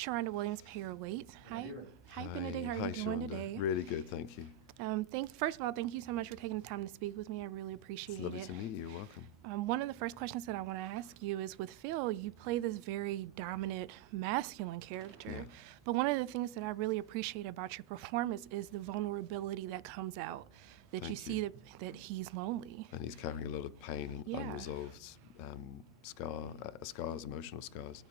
Sharonda Williams, pay your weight. Hi, Hi, Benedict. How are you doing today? Really good, thank you. First of all, thank you so much for taking the time to speak with me. I really appreciate it. It's lovely to meet you. You're welcome. One of the first questions that I want to ask you is, with Phil, you play this very dominant masculine character. Yeah. But one of the things that I really appreciate about your performance is the vulnerability that comes out, that Thank you see that he's lonely. And he's carrying a lot of pain and unresolved scars, emotional scars.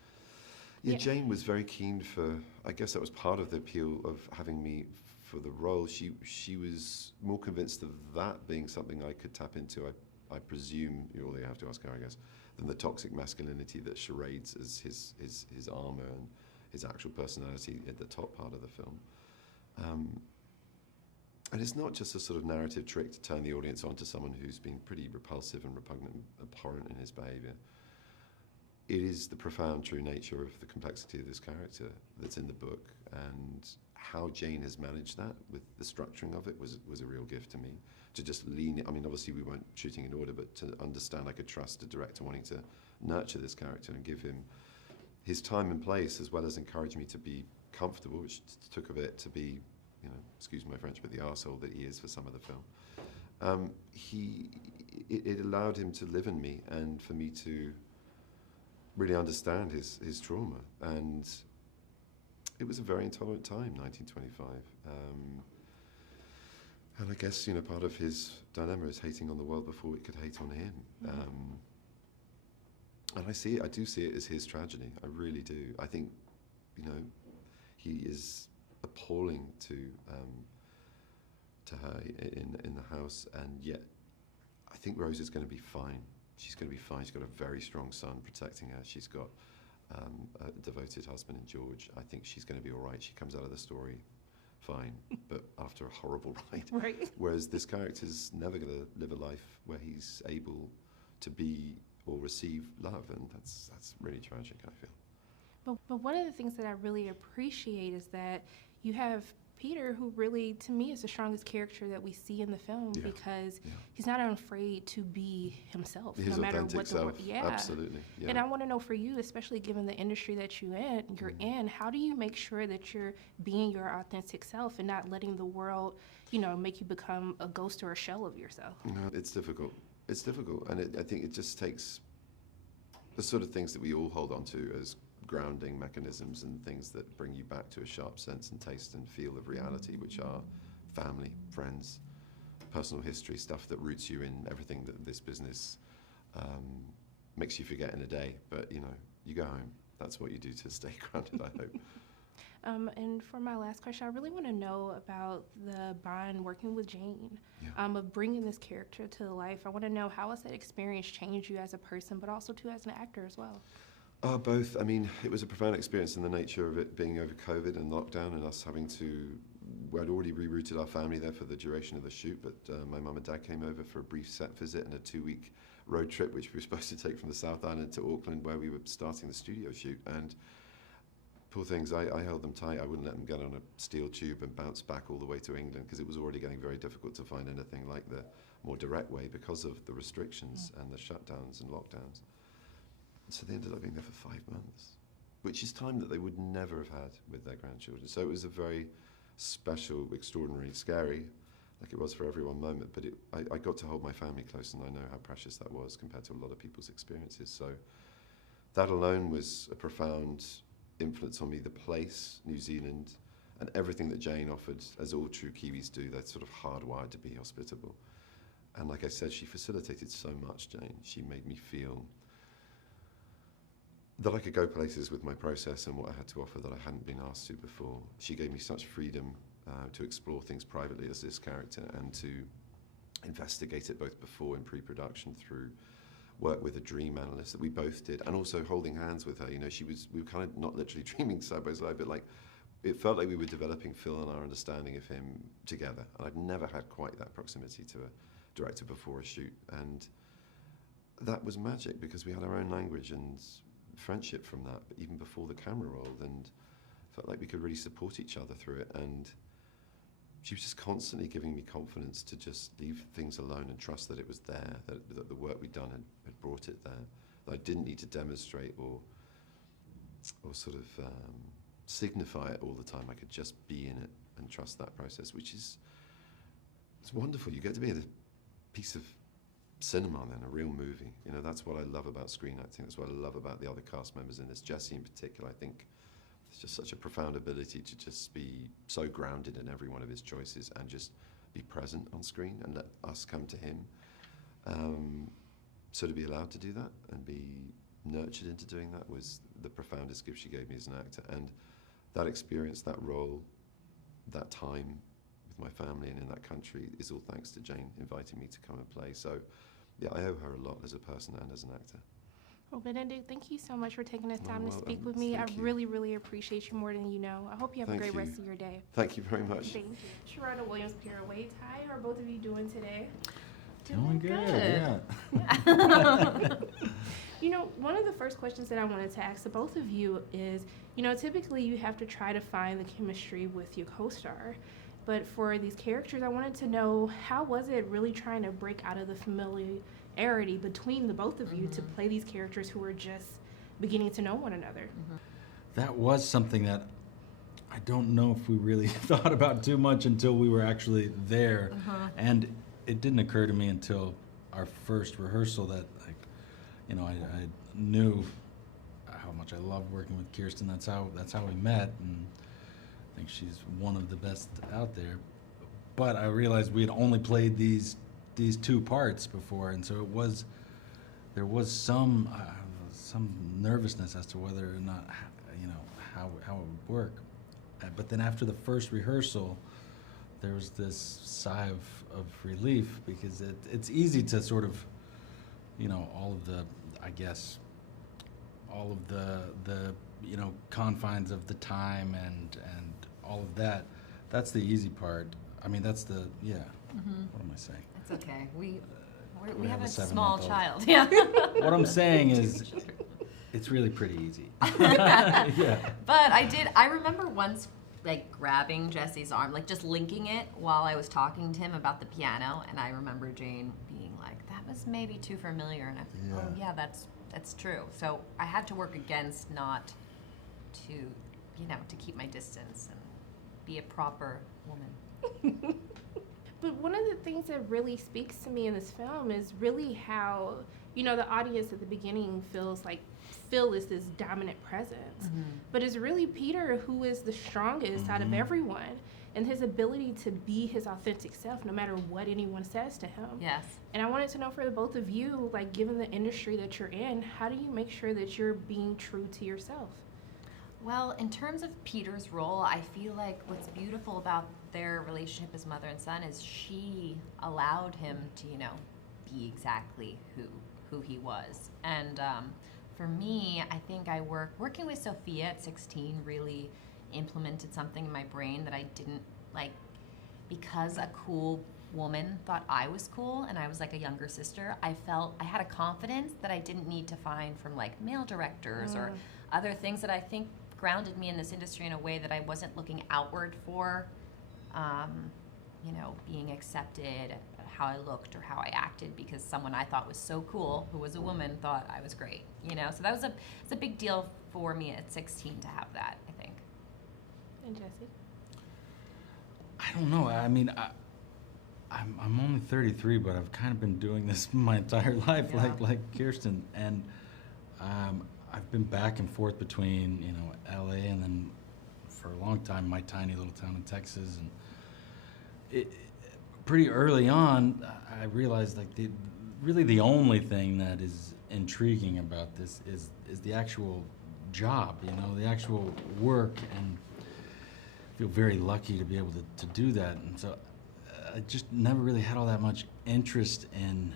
Yeah, Jane was very keen for, I guess that was part of the appeal of having me for the role. She was more convinced of that being something I could tap into, I presume, you have to ask her, I guess, than the toxic masculinity that charades as his armor and his actual personality at the top part of the film. And it's not just a sort of narrative trick to turn the audience on to someone who's been pretty repulsive and repugnant and abhorrent in his behavior. It is the profound true nature of the complexity of this character that's in the book, and how Jane has managed that with the structuring of it was a real gift to me. To just lean, I mean, obviously we weren't shooting in order, but to understand I could trust a director wanting to nurture this character and give him his time and place, as well as encourage me to be comfortable, which took a bit to be, excuse my French, but the arsehole that he is for some of the film. It allowed him to live in me and for me to really understand his trauma. And it was a very intolerant time, 1925. And I guess, part of his dilemma is hating on the world before it could hate on him. And I do see it as his tragedy. I really do. I think, he is appalling to her in the house, and yet I think Rose is going to be fine. She's going to be fine. She's got a very strong son protecting her. She's got a devoted husband in George. I think she's going to be all right. She comes out of the story fine, but after a horrible ride. Right. Whereas this character's never going to live a life where he's able to be or receive love, and that's really tragic, I feel. But one of the things that I really appreciate is that you have Peter, who really, to me, is the strongest character that we see in the film, because he's not afraid to be himself, His no matter what self. the Absolutely. Yeah. And I want to know, for you, especially given the industry that you're in, how do you make sure that you're being your authentic self and not letting the world, make you become a ghost or a shell of yourself? It's difficult. It's difficult, and I think it just takes the sort of things that we all hold on to as grounding mechanisms and things that bring you back to a sharp sense and taste and feel of reality, which are family, friends, personal history, stuff that roots you in everything that this business makes you forget in a day. But you go home. That's what you do to stay grounded, I hope. And for my last question, I really want to know about the bond working with Jane, of bringing this character to life. I want to know, how has that experience changed you as a person, but also too as an actor as well? Both. I mean, it was a profound experience in the nature of it being over COVID and lockdown, and us having to, we'd already rerouted our family there for the duration of the shoot, but my mum and dad came over for a brief set visit and a 2-week road trip, which we were supposed to take from the South Island to Auckland, where we were starting the studio shoot. And poor things, I held them tight. I wouldn't let them get on a steel tube and bounce back all the way to England, because it was already getting very difficult to find anything like the more direct way because of the restrictions and the shutdowns and lockdowns. So they ended up being there for 5 months, which is time that they would never have had with their grandchildren. So it was a very special, extraordinary, scary, like it was for everyone, moment. But I got to hold my family close, and I know how precious that was compared to a lot of people's experiences. So that alone was a profound influence on me. The place, New Zealand, and everything that Jane offered, as all true Kiwis do. They're sort of hardwired to be hospitable. And like I said, she facilitated so much, Jane. She made me feel that I could go places with my process and what I had to offer that I hadn't been asked to before. She gave me such freedom to explore things privately as this character, and to investigate it both before and pre-production through work with a dream analyst that we both did, and also holding hands with her. We were kind of not literally dreaming side by side, but like, it felt like we were developing Phil and our understanding of him together. And I'd never had quite that proximity to a director before a shoot. And that was magic, because we had our own language and friendship from that, but even before the camera rolled, and felt like we could really support each other through it. And she was just constantly giving me confidence to just leave things alone and trust that it was there, that the work we'd done had brought it there, that I didn't need to demonstrate or sort of signify it all the time. I could just be in it and trust that process, which is, it's wonderful. You get to be in a piece of cinema then, a real movie. You know, that's what I love about screen acting. That's what I love about the other cast members in this. Jesse in particular, I think there's just such a profound ability to just be so grounded in every one of his choices and just be present on screen and let us come to him. So to be allowed to do that and be nurtured into doing that was the profoundest gift she gave me as an actor. And that experience, that role, that time with my family and in that country is all thanks to Jane inviting me to come and play. So yeah, I owe her a lot as a person and as an actor. Well, Benedict, thank you so much for taking this time Well, to speak with me. I thank you. really, really appreciate you more than you know. I hope you have Thank a great you. rest of your day. Thank you very much. Thank you. Sharada Williams, Pierre Wade, how are both of you doing today? Doing good, Yeah. You know, one of the first questions that I wanted to ask the both of you is, you know, typically you have to try to find the chemistry with your co-star. But for these characters, I wanted to know, how was it really trying to break out of the familiarity between the both of you to play these characters who are just beginning to know one another? That was something that I don't know if we really thought about too much until we were actually there. And it didn't occur to me until our first rehearsal that, like, you know, I knew how much I loved working with Kirsten. That's how we met, and I think she's one of the best out there. But I realized we had only played these two parts before, and so there was some nervousness as to whether or not, you know, how it would work. But then after the first rehearsal, there was this sigh of relief, because it's easy to sort of, you know, all of the you know, confines of the time and all of that. That's the easy part. I mean, that's the, yeah. What am I saying? It's okay. We We have have a a small 7-month-old. child. Yeah. What I'm saying is, it's really pretty easy. Yeah. But I remember once, like, grabbing Jesse's arm, like, just linking it while I was talking to him about the piano, and I remember Jane being like, that was maybe too familiar, and I was like, oh yeah, that's true. So I had to work against not to, you know, to keep my distance and be a proper woman. But one of the things that really speaks to me in this film is really how, you know, the audience at the beginning feels like Phil is this dominant presence. But it's really Peter who is the strongest out of everyone, and his ability to be his authentic self no matter what anyone says to him. Yes. And I wanted to know for the both of you, like, given the industry that you're in, how do you make sure that you're being true to yourself? Well, in terms of Peter's role, I feel like what's beautiful about their relationship as mother and son is she allowed him to, you know, be exactly who he was. And for me, I think working with Sophia at 16 really implemented something in my brain that I didn't, like, because a cool woman thought I was cool and I was like a younger sister, I felt I had a confidence that I didn't need to find from, like, male directors or other things that I think grounded me in this industry in a way that I wasn't looking outward for, you know, being accepted, how I looked or how I acted, because someone I thought was so cool, who was a woman, thought I was great, you know? So that was it's a big deal for me at 16 to have that, I think. And Jesse? I don't know. I mean, I'm only 33, but I've kind of been doing this my entire life, Yeah. like Kirsten, and I've been back and forth between, you know, LA and then for a long time my tiny little town in Texas, and pretty early on I realized, like, really the only thing that is intriguing about this is the actual job, you know, the actual work, and I feel very lucky to be able to do that. And so I just never really had all that much interest in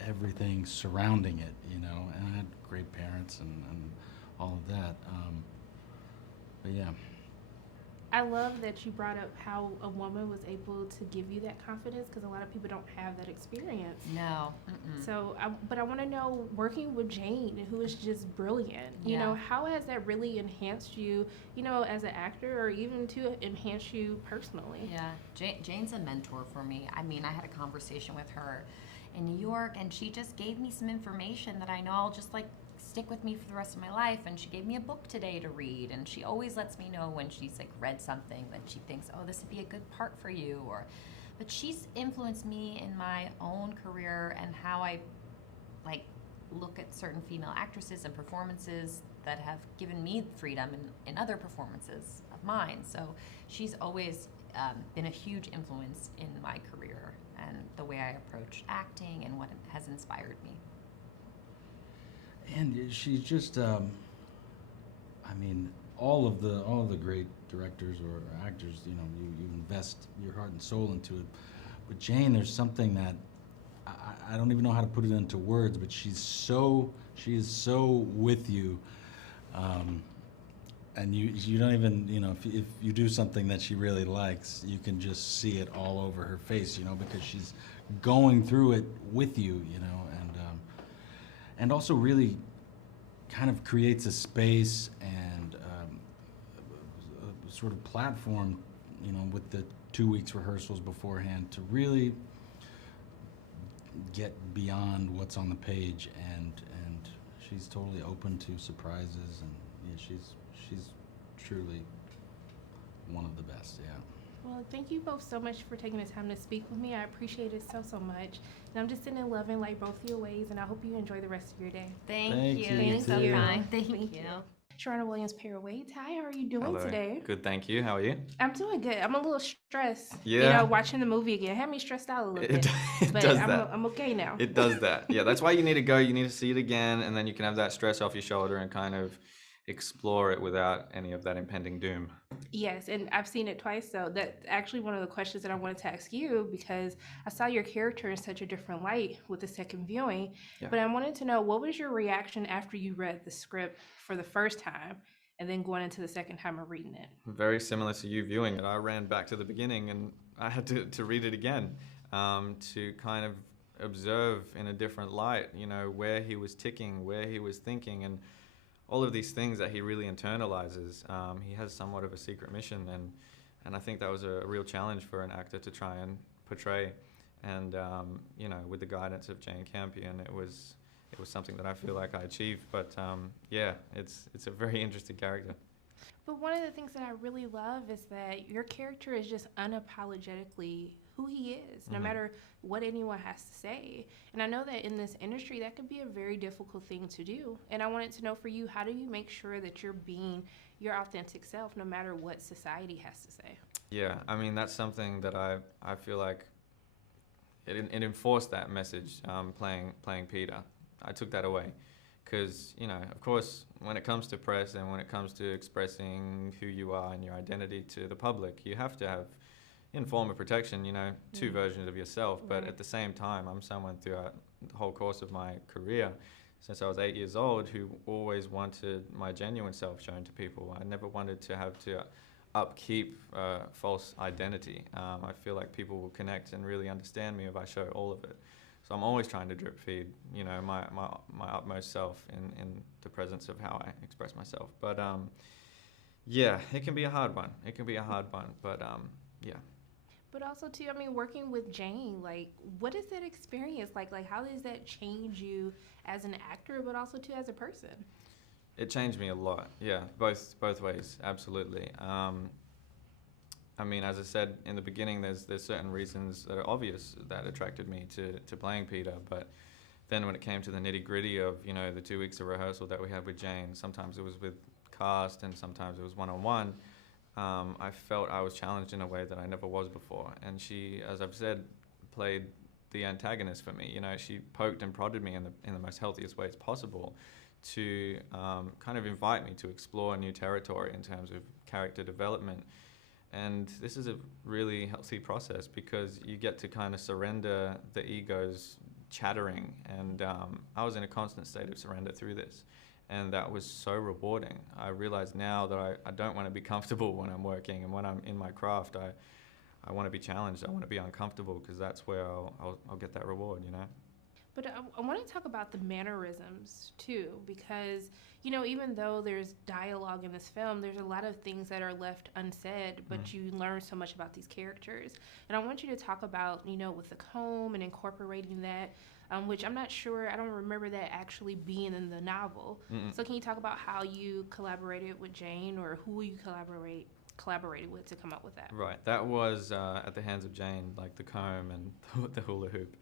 everything surrounding it, you know, and I had great parents and all of that. But yeah. I love that you brought up how a woman was able to give you that confidence, because a lot of people don't have that experience. No. So, but I want to know, working with Jane, who is just brilliant, you Yeah. know, how has that really enhanced you, you know, as an actor, or even to enhance you personally? Yeah, Jane's a mentor for me. I mean, I had a conversation with her in New York, and she just gave me some information that I know I'll just, like, stick with me for the rest of my life. And she gave me a book today to read, and she always lets me know when she's like read something that she thinks, oh, this would be a good part for you. But she's influenced me in my own career and how I like look at certain female actresses and performances that have given me freedom in other performances of mine. So she's always been a huge influence in my career and the way I approach acting and what has inspired me. And she's just, I mean, all of the great directors or actors, you know, you invest your heart and soul into it. But Jane, there's something that I don't even know how to put it into words, but she is so with you, and you don't even, you know, if you do something that she really likes, you can just see it all over her face, you know, because she's going through it with you, you know, and also really kind of creates a space and a sort of platform, you know, with the 2 weeks rehearsals beforehand to really get beyond what's on the page, and she's totally open to surprises, and yeah, she's truly one of the best. Yeah. Well, thank you both so much for taking the time to speak with me. I appreciate it so much. And I'm just sending love and light both your ways, and I hope you enjoy the rest of your day. Thank you. you You're so too. kind. Thank you. Sharonda Williams-Paraway. Hi, how are you doing Hello. today? Good, thank you. How are you? I'm doing good. I'm a little stressed. You Yeah. know, watching the movie again. It had me stressed out a little bit. It But does I'm, that. I'm okay now. It does that. Yeah, that's why you need to go. You need to see it again, and then you can have that stress off your shoulder and kind of explore it without any of that impending doom. Yes, and I've seen it twice, so that's actually one of the questions that I wanted to ask you, because I saw your character in such a different light with the second viewing. Yeah. But I wanted to know, what was your reaction after you read the script for the first time and then going into the second time and reading it? Very similar to you viewing it. I ran back to the beginning and I had to read it again to kind of observe in a different light, you know, where he was ticking, where he was thinking, and all of these things that he really internalizes. He has somewhat of a secret mission, and I think that was a real challenge for an actor to try and portray. And you know, with the guidance of Jane Campion, it was something that I feel like I achieved. But yeah, it's a very interesting character. But one of the things that I really love is that your character is just unapologetically who he is, no matter what anyone has to say. And I know that in this industry, that can be a very difficult thing to do. And I wanted to know, for you, how do you make sure that you're being your authentic self, no matter what society has to say? Yeah, I mean, that's something that I feel like it enforced that message, playing Peter. I took that away. Because, you know, of course, when it comes to press and when it comes to expressing who you are and your identity to the public, you have to have, in form of protection, you know, two versions of yourself. But at the same time, I'm someone throughout the whole course of my career, since I was 8 years old, who always wanted my genuine self shown to people. I never wanted to have to upkeep false identity. I feel like people will connect and really understand me if I show all of it. So I'm always trying to drip feed, you know, my utmost self in the presence of how I express myself. But yeah, it can be a hard one. But yeah. But also, too, I mean, working with Jane, like, what is that experience like? Like, how does that change you as an actor, but also, too, as a person? It changed me a lot. Yeah, both ways, absolutely. I mean, as I said in the beginning, there's certain reasons that are obvious that attracted me to playing Peter, but then when it came to the nitty-gritty of, you know, the 2 weeks of rehearsal that we had with Jane, sometimes it was with cast and sometimes it was one-on-one, I felt I was challenged in a way that I never was before. And she, as I've said, played the antagonist for me. You know, she poked and prodded me in the most healthiest ways possible to kind of invite me to explore new territory in terms of character development. And this is a really healthy process because you get to kind of surrender the ego's chattering. And I was in a constant state of surrender through this. And that was so rewarding. I realize now that I don't want to be comfortable when I'm working, and when I'm in my craft, I want to be challenged. I want to be uncomfortable because that's where I'll get that reward, you know? But I want to talk about the mannerisms, too, because, you know, even though there's dialogue in this film, there's a lot of things that are left unsaid, but you learn so much about these characters. And I want you to talk about, you know, with the comb and incorporating that, which I'm not sure, I don't remember that actually being in the novel. So can you talk about how you collaborated with Jane, or who you collaborated with to come up with that? Right, that was at the hands of Jane, like the comb and the hula hoop,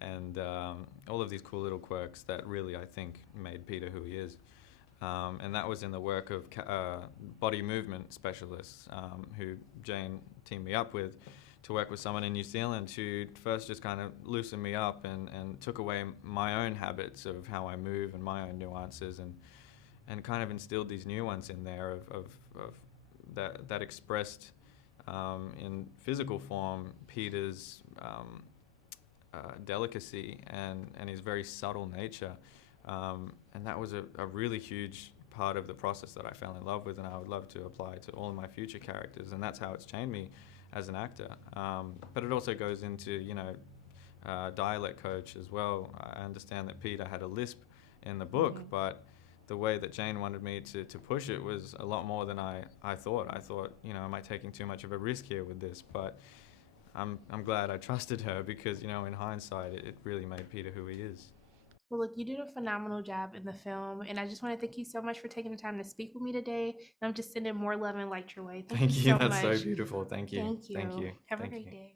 and all of these cool little quirks that really, I think, made Peter who he is. And that was in the work of body movement specialists who Jane teamed me up with to work with someone in New Zealand who first just kind of loosened me up and took away my own habits of how I move and my own nuances, and kind of instilled these new ones in there of that expressed in physical form Peter's delicacy and his very subtle nature. And that was a really huge part of the process that I fell in love with, and I would love to apply to all of my future characters, and that's how it's changed me as an actor. But it also goes into, dialect coach as well. I understand that Peter had a lisp in the book, but the way that Jane wanted me to push it was a lot more than I thought. I thought, am I taking too much of a risk here with this? But I'm glad I trusted her because, in hindsight, it really made Peter who he is. Well, look, you did a phenomenal job in the film, and I just want to thank you so much for taking the time to speak with me today. And I'm just sending more love and light your way. Thank you so That's much. so beautiful. Thank you. Thank you. Thank you. Have Thank a great you. day.